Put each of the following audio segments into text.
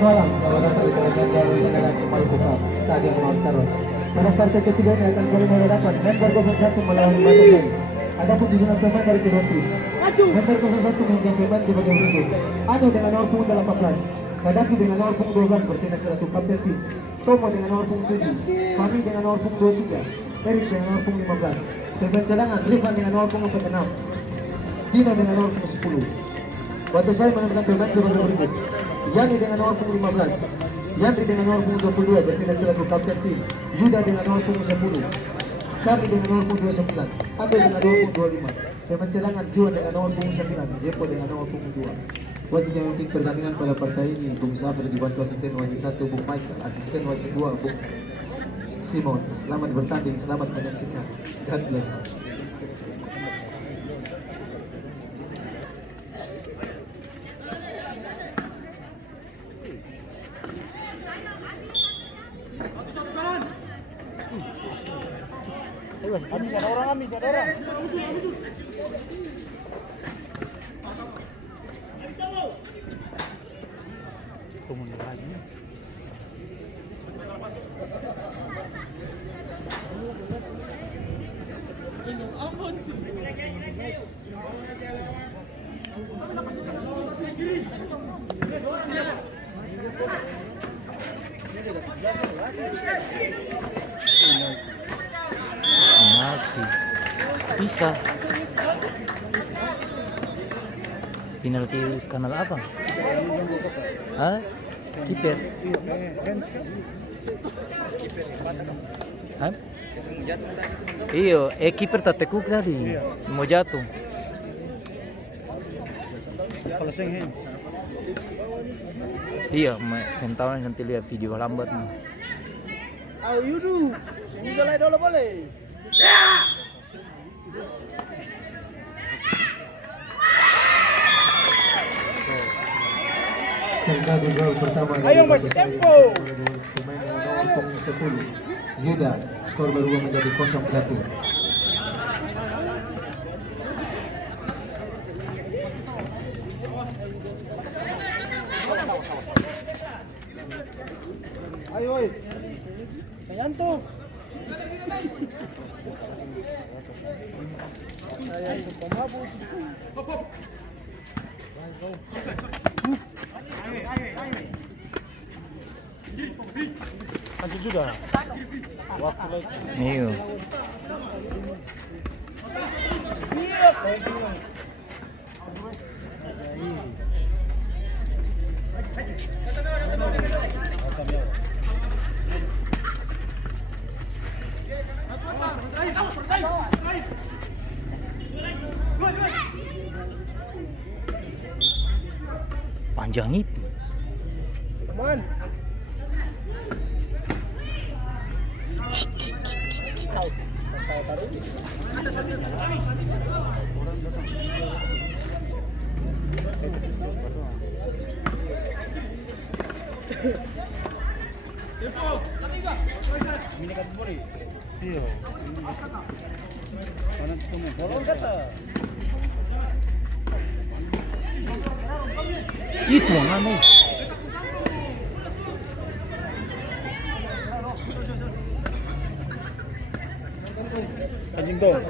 Malam, selamat datang di Kerajaan Galuh Negara Kembali Buka Stadion Malsarot. Pada partai ketiga ini akan saling berhadapan. Member 01 melawan Batasai. Adapun susunan pemain dari kedua tim. Member 01 memegang pemain sebagai berikut. Anu dengan nomor punggung 18, Kadaki dengan nomor punggung 12 bertindak selaku kapten tim. Tomo dengan nomor punggung 7, Fami dengan nomor punggung 23, Erik dengan nomor punggung 15. Pemain cadangan Rifan dengan nomor punggung 46, Dino dengan nomor punggung 10. Batasai menemukan pemain sebagai berikut. Yani dengan nomor punggung 15, Yandri dengan nomor punggung 22 bertindak selaku kapten tim. Yuda dengan nomor punggung 10, Charlie dengan nomor punggung 29, Ando dengan nomor punggung 25. Pemain cadangan Juan dengan nomor punggung 9, Jepo dengan nomor punggung 2. Wasit yang memimpin pertandingan pada partai ini Bung Safir dibantu asisten wasit 1 Bung Michael, asisten wasit 2 Bung Simon. Selamat bertanding, selamat menyaksikan. God bless. Ada orang. Penalti bisa penalti kanal apa? Hah? Kiper? Hah? Iyo, kiper tak tekuk tadi mau jatuh. Iya, saya tahu nanti lihat video lambat nih. Ayo Yudu, bisa lagi dulu boleh. Terjadi gol pertama dari Ayo, masih Batasai. tempo. Pemain dengan nomor punggung 10, Yuda. Skor berubah menjadi 0-1. Ayo, Sayanto. Sayanto pemabuk. Masih sudah. Waktu lagi. Iyo. Panjang itu. Teman. Ini kan boleh. Iya. Mana ketemu? Bolong kata. Itu yang aneh. Anjing dong.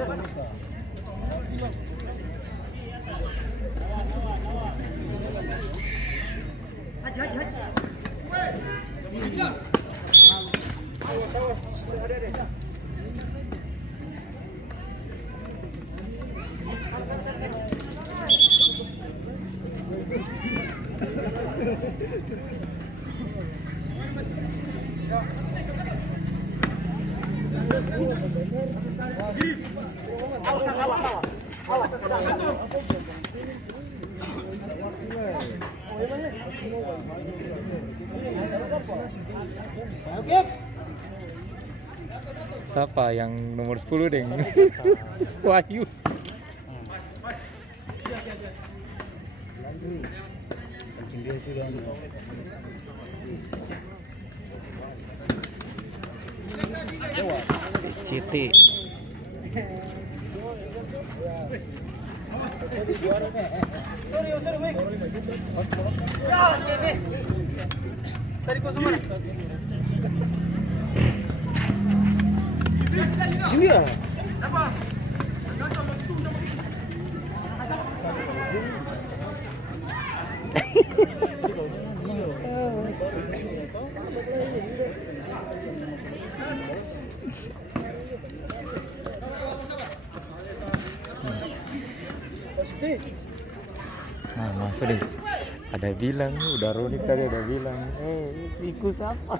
Siapa yang nomor 10 deng? Wahyu. CT. Ini ya. Nah, masuk deh. Ada bilang, udah Roni tadi ada bilang, siku siapa?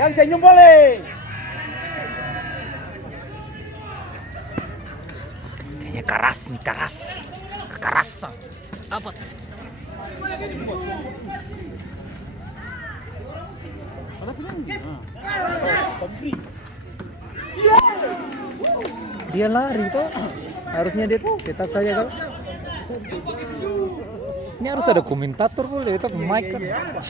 Jangan senyum boleh. Kayaknya keras nih, keras. Kekerasan. Apa? Dia lari toh. Harusnya dia tetap saja kalau. Ini harus ada komentator boleh, itu mic kan.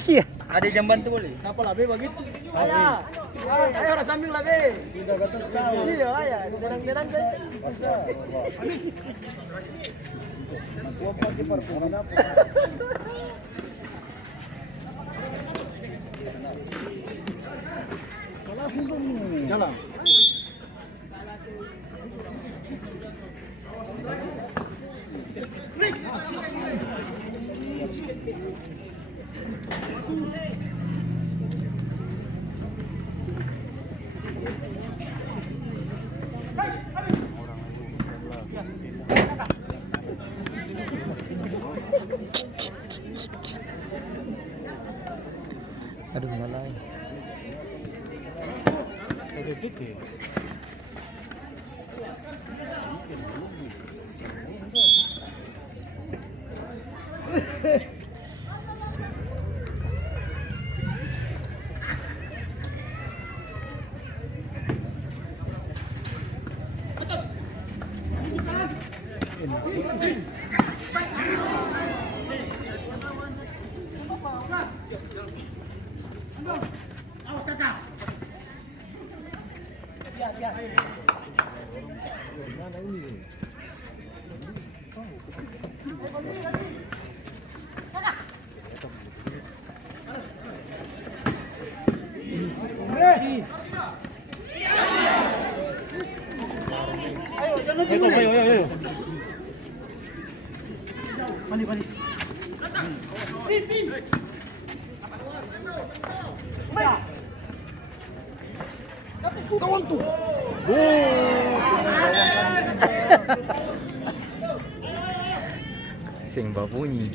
Iya. Ada yang bantu boleh. Kenapa lah be begitu? Ayo. Ayo orang sambil lah be. Tidak kata sekali. Iya, ayo. Tenang-tenang saja. Gua pakai parfum apa? Langsung dong. Jalan. Aduh, malah. Ayo. Mandi. Kawan tuh. Sing babunyi.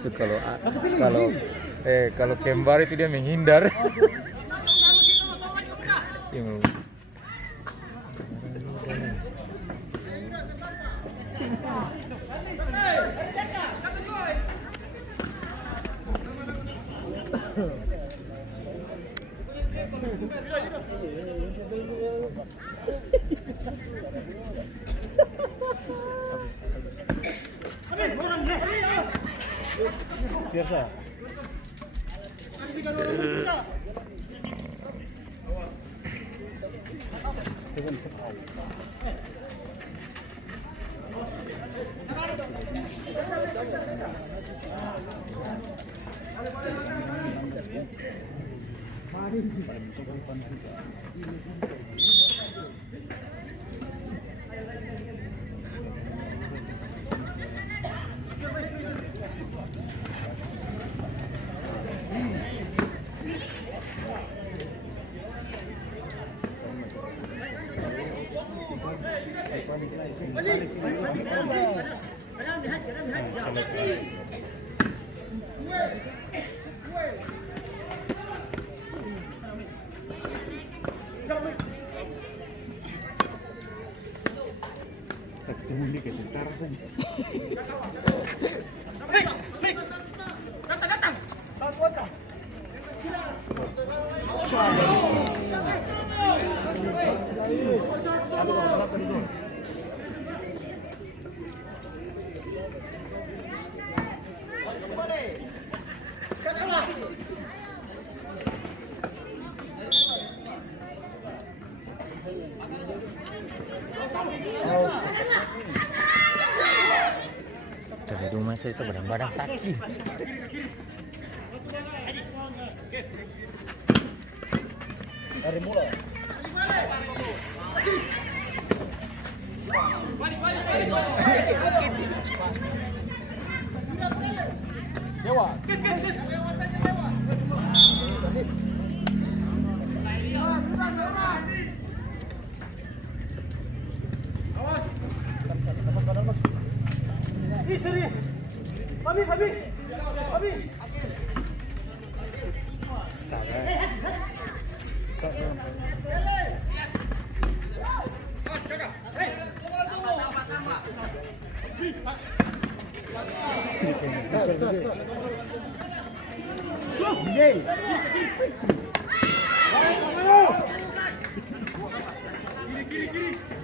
Itu kalau kembar itu dia menghindar. Simul. Biasa. Dari rumah saya itu barang-barang sakit. Dari mula. Dewa. Awas. Seri. Habis.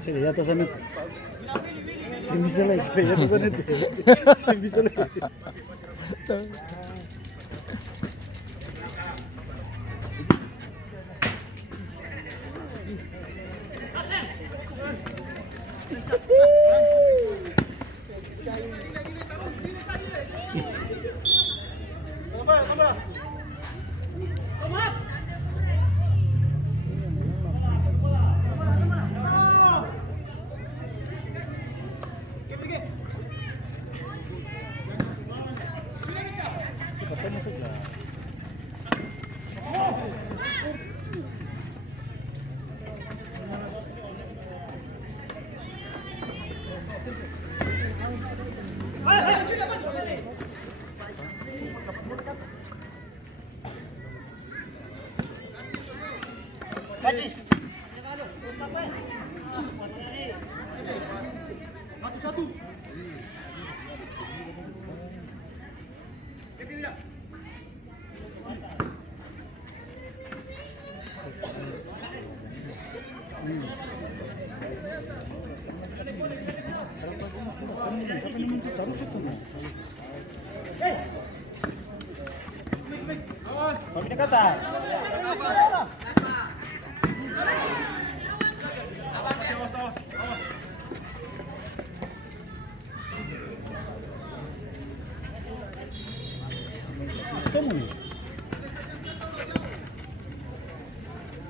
Kiri atas sana. Sing bisa lah, kiri atas sana. Sing bisa lah. Satu. Kami dekat atas. Awas. Temu.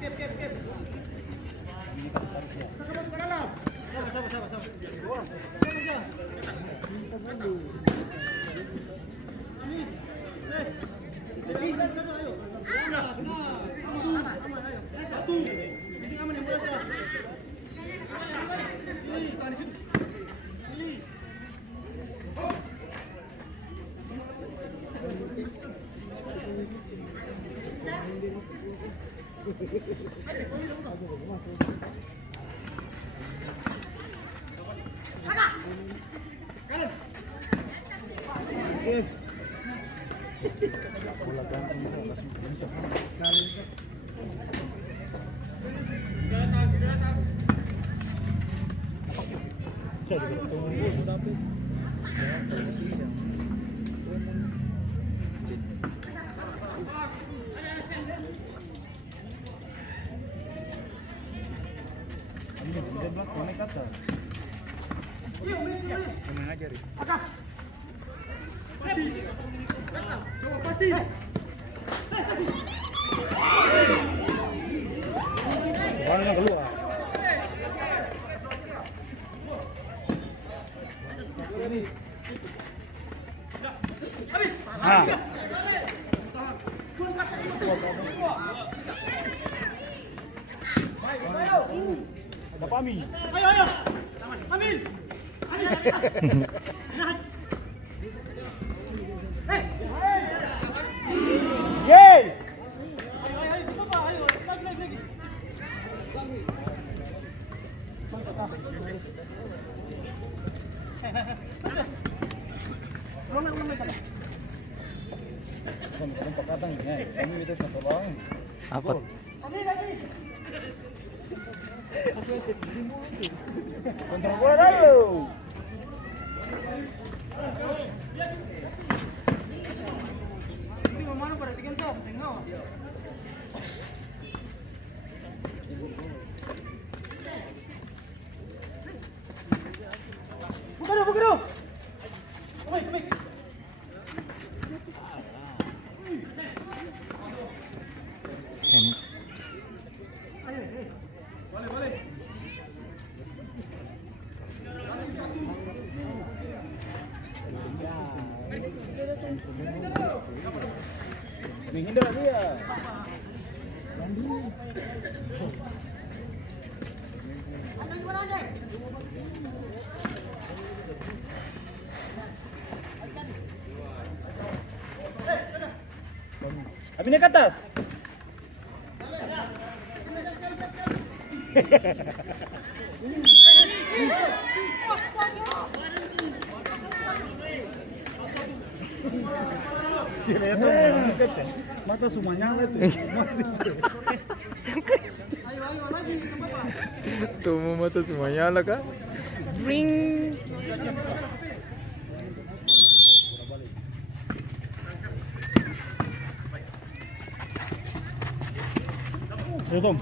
Kep. Pasti. Warna keluar. Habis. Ada Pami. Ayo. Amin. Yeay. Apa? Kontrol bola dulu. Ini mau mana perhatikan sob, tengok. Buka dulu. Kemai. Hands. Boleh. Menghindar dia. Abi naik ke atas. Mata semuanya itu. Ayo lagi, apa? Tuh mata semua nyala kak. Ring. Tom.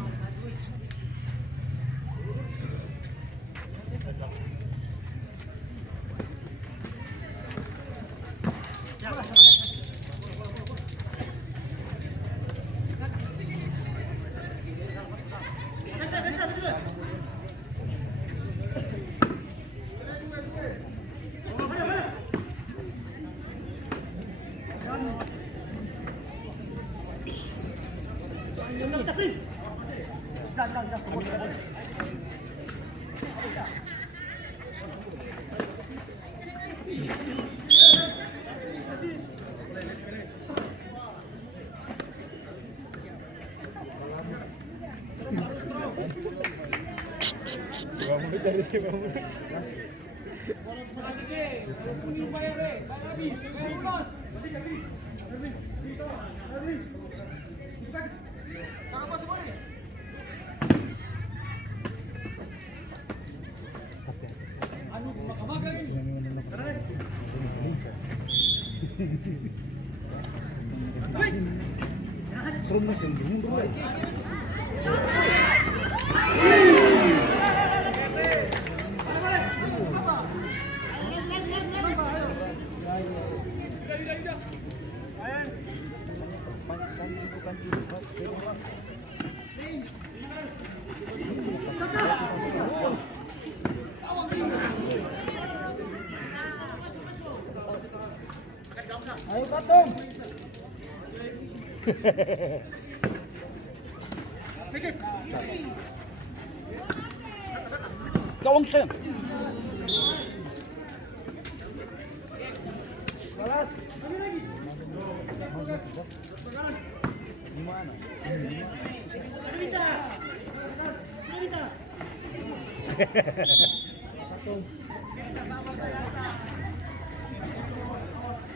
Ayo patung. Gawang sen. Balas. Gimana?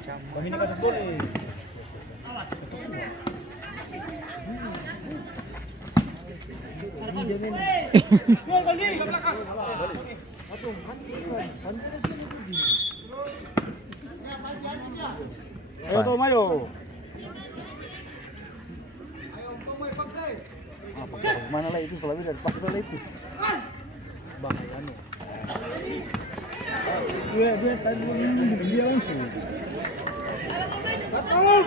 Kami ini atas boleh. Ayo Tom, ayo. Mana lah itu selalu dari paksa lah itu. Bahayanya. Dia tadi dia langsung. Tolong.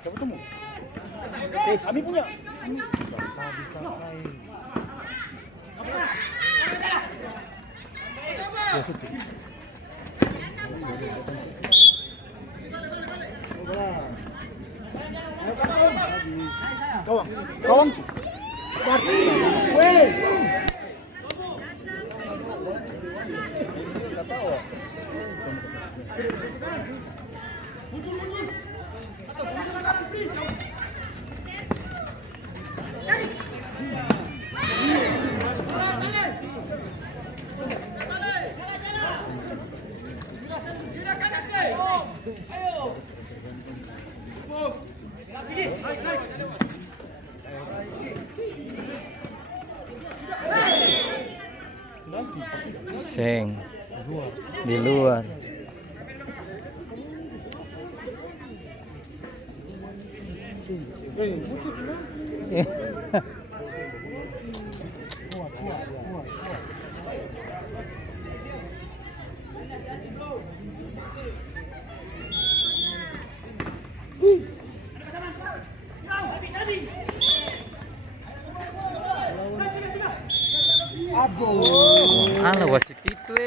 Siapa temu? Kami punya. Kawang. Kawang. Weh. Seng di luar. Aduh. Ala wasit itu